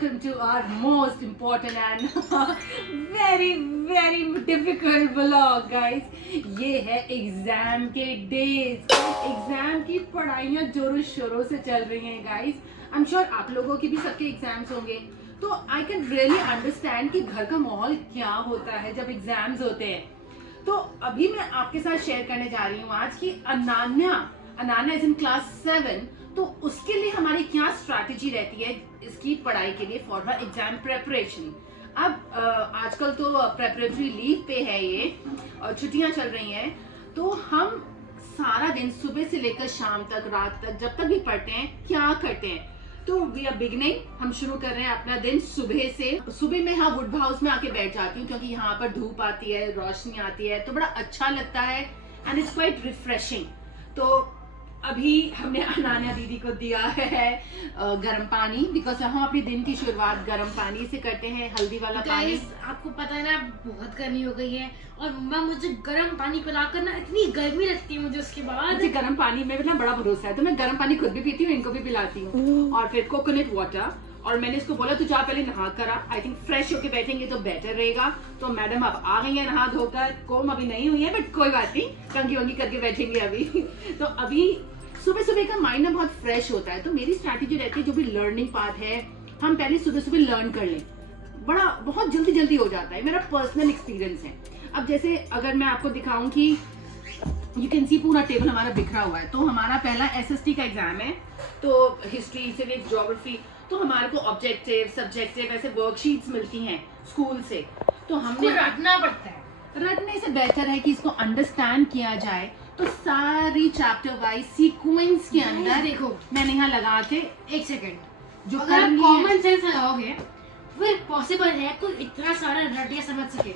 welcome to our most important and very difficult vlog guys. ये है exam के days, exam की पढ़ाइयाँ जोरों शोरों से चल रही हैं गाइस. आई एम श्योर आप लोगों के भी सबके एग्जाम्स होंगे, तो आई कैन रियली अंडरस्टैंड कि घर का माहौल क्या होता है जब एग्जाम्स होते हैं. तो अभी मैं आपके साथ शेयर करने जा रही हूँ आज की अनान्या इज इन क्लास 7, तो उसके लिए हमारी क्या स्ट्रैटेजी रहती है इसकी पढ़ाई के लिए फॉर हर एग्जाम प्रेपरेशन. अब आजकल तो प्रेपरेटरी लीव पे है ये और छुट्टियां चल रही हैं, तो हम सारा दिन सुबह से लेकर शाम तक, रात तक, जब तक भी पढ़ते हैं क्या करते हैं. तो वी आर बिगिनिंग, हम शुरू कर रहे हैं अपना दिन सुबह से. सुबह में हाँ वुड हाउस में आके बैठ जाती हूँ क्योंकि यहाँ पर धूप आती है, रोशनी आती है, तो बड़ा अच्छा लगता है एंड इट्स क्वाइट रिफ्रेशिंग. तो अभी हमने अनान्या दीदी को दिया है गर्म पानी, बिकॉज हम अपने दिन की शुरुआत गर्म पानी से करते हैं, हल्दी वाला पानी. आपको पता है ना बहुत गर्मी हो गई है और मम्मा मुझे गर्म पानी पिलाकर ना इतनी गर्मी लगती है मुझे उसके बाद. मुझे गर्म पानी में ना बड़ा भरोसा है, तो मैं गर्म पानी खुद भी पीती हूँ, इनको भी पिलाती हूँ. और फिर कोकोनट वाटर. और मैंने इसको बोला तू जा पहले नहा करा, आई थिंक फ्रेश होके बैठेंगे तो बेटर रहेगा. तो मैडम अब आ गई है नहा धोकर, कोम अभी नहीं हुई है बट कोई बात नहीं, कंघी वंगी करके बैठेंगे अभी. तो अभी सुबह सुबह का माइंड ना बहुत फ्रेश होता है, तो मेरी स्ट्रैटेजी रहती है जो भी लर्निंग पार्ट है हम पहले सुबह सुबह लर्न कर लें, बड़ा बहुत जल्दी हो जाता है. मेरा पर्सनल एक्सपीरियंस है. अब जैसे अगर मैं आपको दिखाऊं कि यू कैन सी पूरा टेबल हमारा बिखरा हुआ है, तो हमारा पहला एसएसटी का एग्जाम है, तो हिस्ट्री, सिविक्स, ज्योग्राफी, तो हमारे को ऑब्जेक्टिव, सब्जेक्टिव ऐसे वर्कशीट्स मिलती हैं स्कूल से, तो हमने रटना पड़ता है. रटने से बेहतर है कि इसको अंडरस्टैंड किया जाए. तो सारी चैप्टर वाइज सीक्वेंस के अंदर देखो मैंने यहाँ लगा के एक सेकंड, जो अगर आप कॉमन सेंस लगाओगे फिर पॉसिबल है कोई इतना सारा रट या समझ सके.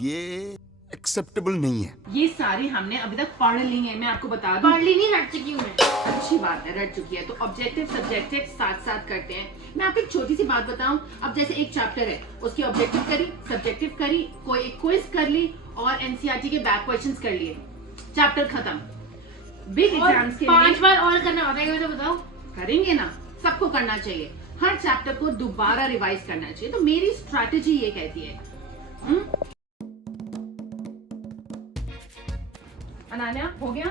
ये एक्सेप्टेबल नहीं है. ये सारी हमने अभी तक पढ़ ली है. मैं आपको बता दूं, पढ़ ली नहीं, रट चुकी हूँ मैं. अच्छी बात है, रट चुकी है. तो ऑब्जेक्टिव सब्जेक्टिव साथ साथ करते हैं. मैं आपको एक छोटी सी बात बताऊं, अब जैसे एक चैप्टर है उसकी ऑब्जेक्टिव करी, सब्जेक्टिव करी, कोई एक क्विज कर ली और एनसीईआरटी के बैक क्वेश्चंस कर लिए, चैप्टर खत्म. बिग एग्जाम्स के लिए 5 बार और करना होता है, तो बताओ. करेंगे ना, सबको करना चाहिए, हर चैप्टर को दोबारा रिवाइज करना चाहिए. तो मेरी स्ट्रैटेजी ये कहती है. अनान्या हो गया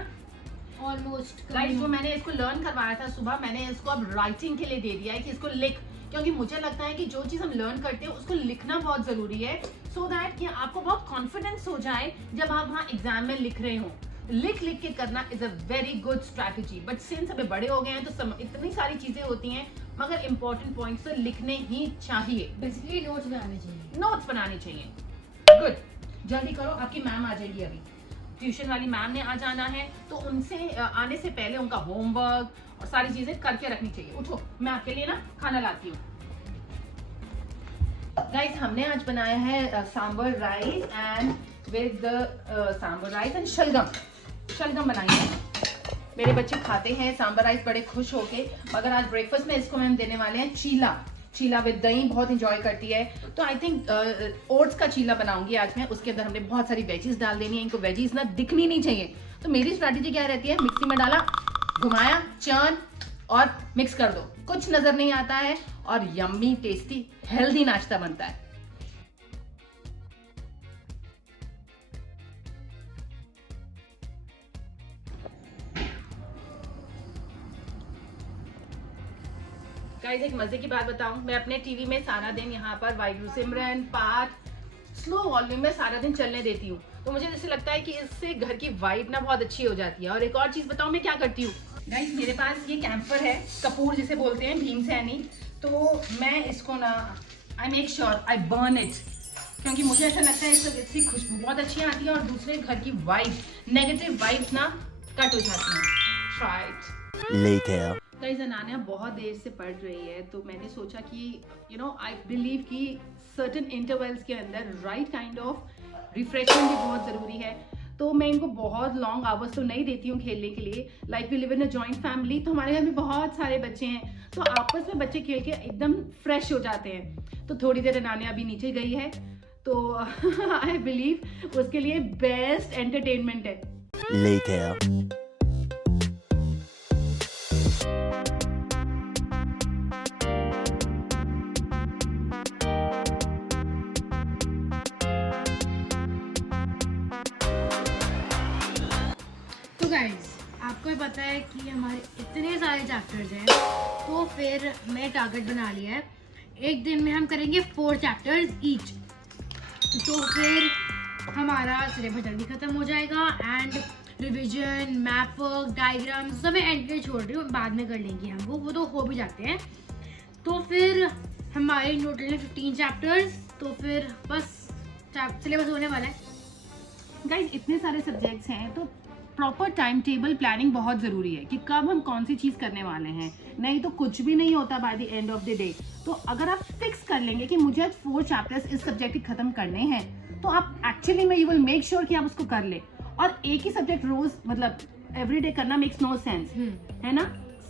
ऑलमोस्ट गाइस. जो मैंने इसको लर्न करवाया था सुबह, मैंने इसको अब राइटिंग के लिए दे दिया है कि इसको लिख, क्योंकि मुझे लगता है कि जो चीज हम लर्न करते हैं उसको लिखना बहुत जरूरी है, सो दैट कि आपको बहुत कॉन्फिडेंस हो जाए जब आप वहाँ एग्जाम में लिख रहे हो. लिख के करना is a very good strategy. But since अभी बड़े हो गए हैं तो इतनी सारी चीजें होती हैं, मगर इंपॉर्टेंट पॉइंट्स तो लिखने ही चाहिए. बेसिकली नोट्स बनाने चाहिए. नोट्स बनाने चाहिए. गुड, जल्दी करो, आपकी मैम आ जाएगी अभी. ट्यूशन वाली मैम ने आ जाना है, तो उनसे आने से पहले उनका होमवर्क और सारी चीजें करके रखनी चाहिए. उठो, मैं आपके लिए ना खाना लाती हूँ. गाइस हमने आज बनाया है sambar rice and with sambar rice and शलगम बनाई है. मेरे बच्चे खाते हैं सांबर राइस बड़े खुश होके, मगर आज ब्रेकफास्ट में इसको हम देने वाले हैं चीला विद दही, बहुत इंजॉय करती है. तो आई थिंक ओट्स का चीला बनाऊंगी आज मैं. उसके अंदर हमने बहुत सारी वेजीज डाल देनी है, इनको वेजीज ना दिखनी नहीं चाहिए. तो मेरी स्ट्रैटेजी क्या रहती है, मिक्सी में डाला, घुमाया, चर्न और मिक्स कर दो, कुछ नजर नहीं आता है और यम्मी टेस्टी हेल्दी नाश्ता बनता है. गाइस एक मजे की बात बताऊं, मैं अपने टीवी में सारा दिन यहाँ पर वाहिगुरु सिमरन पाठ स्लो वॉल्यूम में सारा दिन चलने देती हूँ. तो मुझे जैसे लगता है कि इससे घर की वाइब ना बहुत अच्छी हो जाती है. और एक और चीज बताऊं मैं क्या करती हूँ गाइस, मेरे पास ये कैंपर है, कपूर जिसे बोलते हैं, भीमसेनी. तो मैं इसको ना I make sure I burn it, क्योंकि मुझे ऐसा लगता है इसकी खुशबू बहुत अच्छी आती है और दूसरे घर की वाइब, नेगेटिव वाइब्स ना कट हो जाती हैं. Try it. गाइस अनान्या बहुत देर से पढ़ रही है, तो मैंने सोचा कि आई बिलीव कि सर्टेन इंटरवल्स के अंदर राइट काइंड ऑफ रिफ्रेशमेंट भी बहुत ज़रूरी है. तो मैं इनको बहुत लॉन्ग आवर्स तो नहीं देती हूँ खेलने के लिए. Like we live in a joint family, तो हमारे घर में बहुत सारे बच्चे हैं, तो आपस में बच्चे खेल के एकदम फ्रेश हो जाते हैं. तो थोड़ी देर अनान्या अभी नीचे गई है, तो आई बिलीव उसके लिए बेस्ट एंटरटेनमेंट है. Later. गाइस, आपको ही पता है कि हमारे इतने सारे चैप्टर्स हैं, तो फिर मैं टारगेट बना लिया है, एक दिन में हम करेंगे 4 चैप्टर्स ईच। तो फिर हमारा सिलेबस जल्दी खत्म हो जाएगा and revision, map work, diagram सब मैं एंड के छोड़ रही हूँ, बाद में कर लेंगे हम वो तो हो भी जाते हैं। तो फिर हमारे टोटल है 15 चैप्टर्स, तो फिर बस सिलेबस होने वाला है। गाइज इतने सारे सब्जेक्ट्स हैं तो प्रॉपर टाइम टेबल प्लानिंग बहुत ज़रूरी है कि कब हम कौन सी चीज़ करने वाले हैं, नहीं तो कुछ भी नहीं होता by the end of the day. तो अगर आप फिक्स कर लेंगे कि मुझे आज 4 चैप्टर्स इस सब्जेक्ट के ख़त्म करने हैं, तो आप एक्चुअली में यू विल मेक श्योर कि आप उसको कर ले। और एक ही सब्जेक्ट रोज मतलब एवरीडे करना मेक्स नो सेंस, है ना।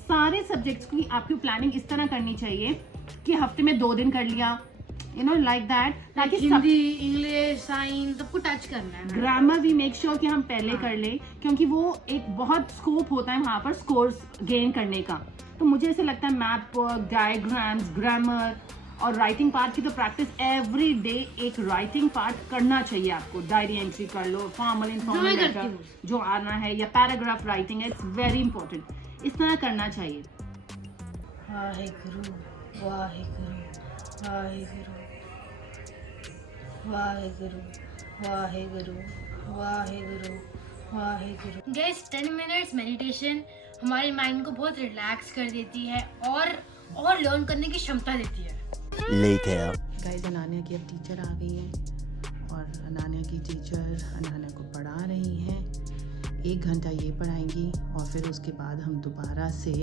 सारे सब्जेक्ट्स की आपकी प्लानिंग इस तरह करनी चाहिए कि हफ्ते में 2 दिन कर लिया, यू नो लाइक दैट, ताकि हिंदी, इंग्लिश, साइंस सबको टच करना है। ग्रामर भी मेक श्योर कि हम पहले कर ले, क्योंकि वो एक बहुत स्कोप होता है वहाँ पर स्कोर्स गेन करने का। तो मुझे ऐसे लगता है मैप वर्क, डायग्राम्स, ग्रामर और राइटिंग पार्ट की तो प्रैक्टिस एवरी डे एक राइटिंग पार्ट करना चाहिए आपको। डायरी एंट्री कर लो, फॉर्मल इनफॉर्मल लेटर जो आना है, या पैराग्राफ राइटिंग है, इट्स वेरी इंपॉर्टेंट। इस तरह करना चाहिए। Waheguru Waheguru Waheguru Waheguru Waheguru Waheguru Waheguru. Guys 10 minutes meditation हमारे माइंड को बहुत रिलैक्स कर देती है और लर्न करने की क्षमता देती है। Later. गाइस अनान्या की अब टीचर आ गई हैं और अनान्या की टीचर अनान्या को पढ़ा रही हैं। 1 घंटा ये पढ़ाएंगी और फिर उसके बाद हम दोबारा से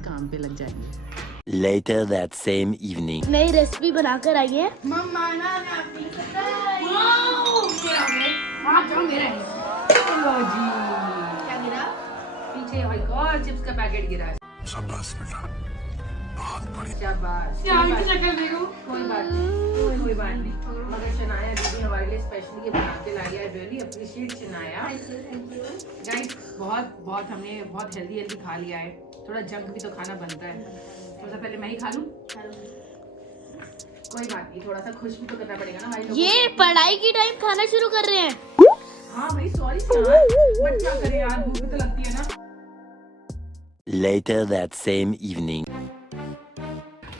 काम पे लग जाएंगे। Later that same evening. नई रेसिपी बनाकर आई है। मम्मा ना आप जाओ मेरा चलो जी, क्या गिरा? पीछे एक और चिप्स का पैकेट गिरा है। शाबाश बेटा, बहुत बढ़िया। शाबाश। की शक्ल देखो। कोई बात नहीं, कोई बात नहीं। मगर शनाया दीदी हमारे लिए स्पेशली ये बना के लाई है। Really appreciate Shanaya. गाइस बहुत हमने बहुत हेल्दी खा लिया है। थोड़ा जंक भी तो खाना बनता है। थोड़ा सा पहले मैं ही खा लूं। कोई बात नहीं, थोड़ा सा खुश भी तो करना पड़ेगा ना भाई लोगों ये पढ़ाई की टाइम खाना शुरू कर रहे हैं। को। हाँ भाई सॉरी यार, बट क्या करें यार, भूख भी तो लगती है ना। Later that same evening.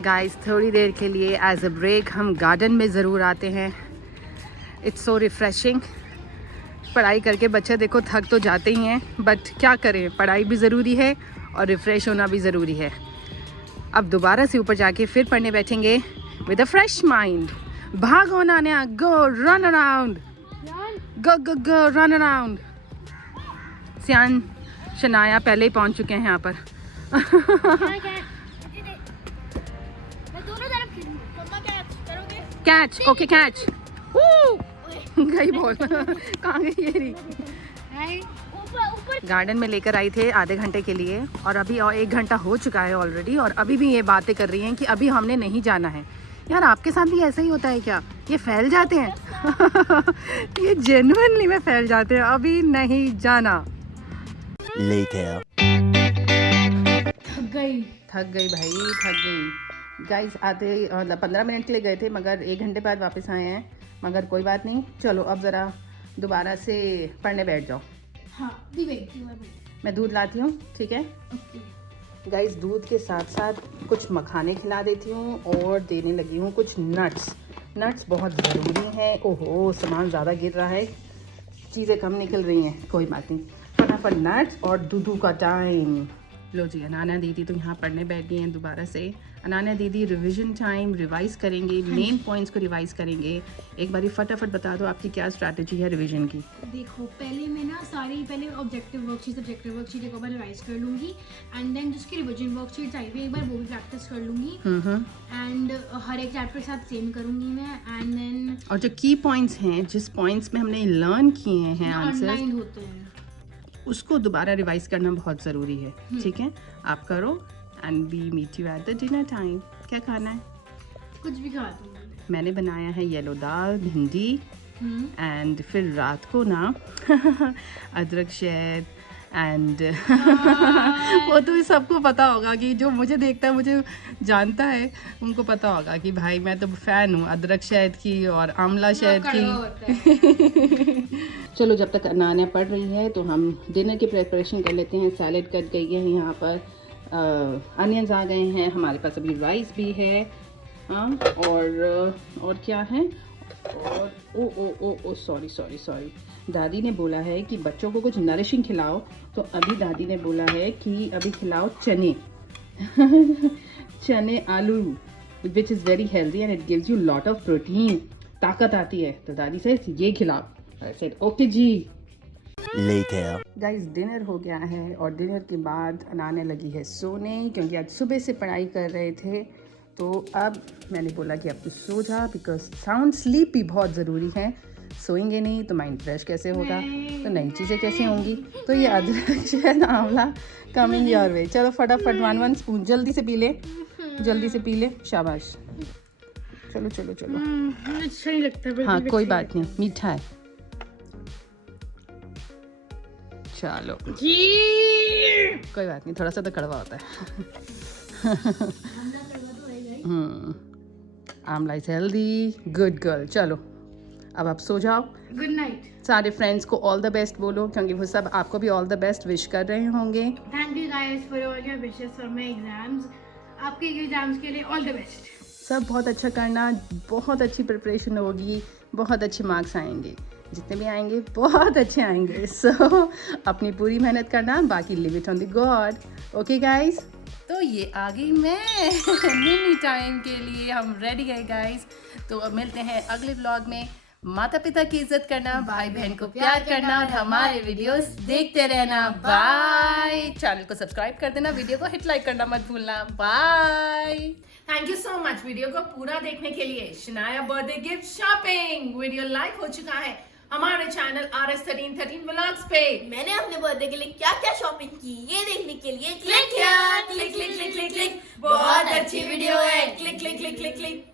Guys थोड़ी देर के लिए एज अ ब्रेक हम गार्डन में ज़रूर आते हैं। It's so refreshing. पढ़ाई करके बच्चे देखो थक तो जाते ही हैं, बट क्या करें, पढ़ाई भी ज़रूरी है और रिफ़्रेश होना भी ज़रूरी है। अब दोबारा से ऊपर जाके फिर पढ़ने बैठेंगे विद अ फ्रेश माइंड। भागो नान्या, गो रन अराउंड, गो गो गो रन अराउंड। सियान शनाया पहले ही पहुंच चुके हैं यहाँ पर। Catch, okay catch. गई बॉल। कहाँ गई ये रही? गार्डन में लेकर आई थे आधे घंटे के लिए और अभी और 1 घंटा हो चुका है ऑलरेडी, और अभी भी ये बातें कर रही हैं कि अभी हमने नहीं जाना है। यार आपके साथ भी ऐसा ही होता है क्या? ये फैल जाते हैं। ये जेन्युइनली में फैल जाते हैं, अभी नहीं जाना। Later. थक गई भाई, थक गई। गाइस आते मतलब 15 मिनट के लिए गए थे, मगर 1 घंटे बाद वापस आए हैं। मगर कोई बात नहीं, चलो अब ज़रा दोबारा से पढ़ने बैठ जाओ। हाँ, मैं दूध लाती हूँ, ठीक है? गाइस दूध के साथ साथ कुछ मखाने खिला देती हूँ और देने लगी हूँ कुछ नट्स बहुत ज़रूरी हैं। ओहो सामान ज़्यादा गिर रहा है, चीज़ें कम निकल रही हैं, कोई बात नहीं। फटाफट नट्स और दूध का टाइम। लो जी, अनान्या दीदी तो यहाँ पढ़ने बैठ गई हैं दोबारा से। अनान्या दीदी रिवीजन टाइम रिवाइज करेंगे, मेन पॉइंट्स को रिवाइज करेंगे। एक बारी फटाफट बता दो आपकी क्या स्ट्रैटेजी है रिवीजन की। देखो पहले मैं ना पहले ऑब्जेक्टिव वर्कशीट एक बार रिवाइज कर लूँगी एंड देन जिसकी रिवीजन वर्कशीट आई हुई एक बार वो भी प्रैक्टिस कर लूँगी एंड हर एक चैप्टर के साथ सेम करूँगी मैं एंड देन और जो की पॉइंट्स हैं, जिस पॉइंट्स में हमने लर्न किए हैं आंसर, ऑनलाइन होते हैं, उसको दोबारा रिवाइज करना बहुत ज़रूरी है। ठीक है, आप करो and we meet you at the dinner time. क्या खाना है? कुछ भी खा दूँगी। मैंने बनाया है येलो दाल, भिंडी एंड फिर रात को ना अदरक शहद एंड वो तो सबको पता होगा कि जो मुझे देखता है, मुझे जानता है, उनको पता होगा कि भाई मैं तो फ़ैन हूँ अदरक शहद की और आंवला शहद की। चलो जब तक अनान्या पढ़ रही है तो हम डिनर की प्रिपरेशन कर लेते हैं। सैलेड कट गई है, यहाँ पर अनियंस आ गए हैं, हमारे पास अभी राइस भी है, हाँ, और क्या है, और ओ ओ ओ ओ सॉरी दादी ने बोला है कि बच्चों को कुछ नरिशिंग खिलाओ, तो अभी दादी ने बोला है कि अभी खिलाओ चने चने आलू, which is very healthy and it gives you lot of protein, ताकत आती है, तो दादी से ये खिलाओ। आई सेड ओके जी। Later. गाइस डिनर हो गया है और डिनर के बाद अनाने लगी है सोने, क्योंकि आज सुबह से पढ़ाई कर रहे थे, तो अब मैंने बोला कि अब तो सो जा, बिकॉज साउंड स्लीप भी बहुत ज़रूरी है। सोएंगे नहीं तो माइंड फ्रेश कैसे होगा, तो नई चीज़ें कैसे होंगी। तो ये अदरक शहद आंवला कमिंग योर वे। चलो फटाफट 1 स्पून जल्दी से पी ले, शाबाश। चलो चलो चलो। अच्छा नहीं लगता। हाँ कोई बात नहीं, मीठा है। चलो जी कोई बात नहीं, थोड़ा सा तो कड़वा होता है। Amla is healthy, good girl. चलो अब आप सो जाओ। Good night. सारे फ्रेंड्स को ऑल द बेस्ट बोलो, क्योंकि वो सब आपको भी ऑल द बेस्ट विश कर रहे होंगे। Thank you guys for all your wishes for my exams. आपके एग्जाम्स के लिए ऑल द बेस्ट। सब बहुत अच्छा करना, बहुत अच्छी प्रिपरेशन होगी, बहुत अच्छे मार्क्स आएंगे, जितने भी आएंगे बहुत अच्छे आएंगे। सो अपनी पूरी मेहनत करना, बाकी live it on the God. Okay guys, तो ये आ गई मैं मिनी टाइम के लिए, हम रेडी है गाइस। तो अब मिलते हैं अगले व्लॉग में। माता पिता की इज्जत करना, भाई बहन को प्यार करना और हमारे वीडियोस देखते रहना। बाय। चैनल को सब्सक्राइब कर देना, वीडियो को हिट लाइक करना मत भूलना। Bye. Thank you so much video को पूरा देखने के लिए। Shanaya birthday gift shopping video like हो चुका है हमारे चैनल RS1313 व्लॉग्स पे। मैंने अपने बर्थडे के लिए क्या क्या शॉपिंग की ये देखने के लिए क्लिक किया, click click click click click. बहुत अच्छी वीडियो है, click click click click click.